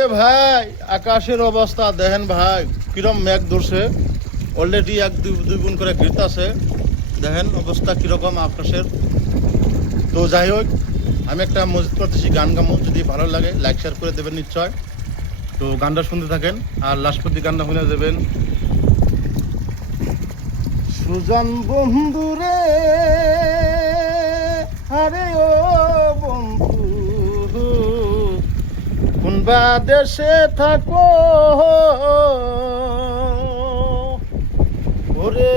এ ভাই আকাশের অবস্থা দেখেন ভাই কিরম মেঘ ধরছে অলরেডি এক দুই গুণ করে ঘিরতাছে দেখেন অবস্থা কিরকম আকাশের। তো যাই হোক আমি একটা মসজিদ করতেছি গান গামো, যদি ভালো লাগে লাইক শেয়ার করে দেবেন নিশ্চয়। তো গানটা শুনতে থাকেন আর লাস্টপতি গানটা শুনে দেবেন। সুজন বন্ধুরে আরে ও বন্ধু কোনবা দেশে থাকো ওরে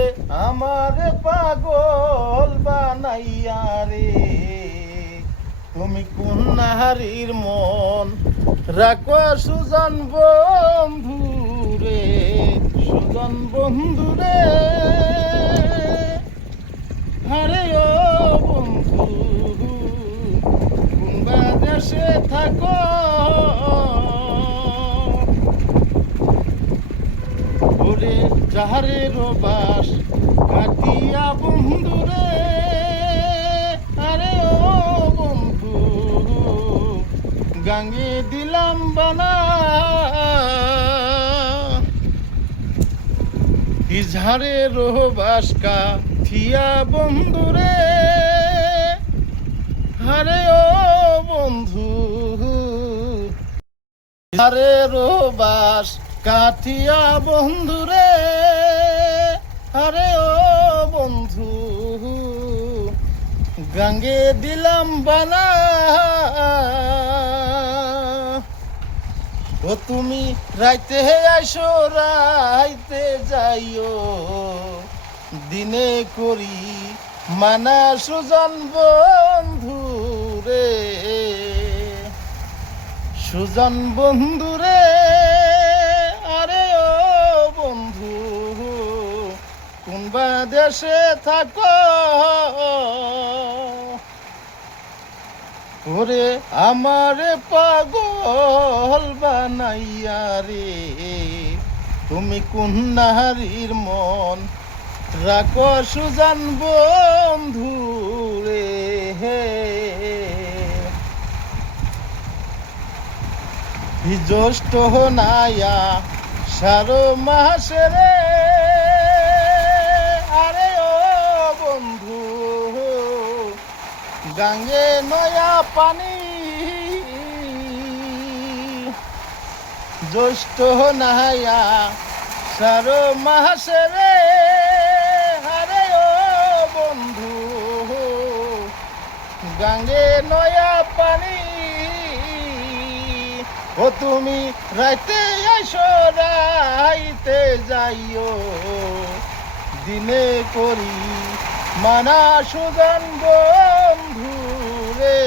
আমার পাগল বানাইয়া রে, তুমি কোন নারীর মন রাখো সুজন বন্ধু রে, সুজন বন্ধু রে আরে ও বন্ধু কোনবা দেশে থাকো ওরে যাহারের বাস কাটিয়া বন্ধু রে আরে ও বন্ধু গাঙ্গে দিলাম বানা, ইজহারের বাস কাটিয়া বন্ধু রে আরে ও বন্ধু ইজহারের বাস কাঠিয়া বন্ধু রে আরে ও বন্ধু গাঙ্গে দিলাম বানা, ও তুমি রাইতে আইসো রাইতে যাইও দিনে করি মানা সুজন বন্ধু রে, সুজন বন্ধু রে আরে ও বন্ধু কোনবা দেশে থাকো ওরে আমার পাগল বানাইয়া রে, তুমি কোন নারীর মন রাখো সুজন বন্ধু রে। জ্যৈষ্ঠ নাইয়া সারো মাসে রে আরে ও বন্ধু গাঙ্গে নয়া পানি, জ্যৈষ্ঠ নাইয়া সারো মাসে রে আরে ও বন্ধু গাঙ্গে নয়া পানি, ও তুমি রাইতে আইসো রাইতে যাইও দিনে করি মানা সুজন বন্ধু রে।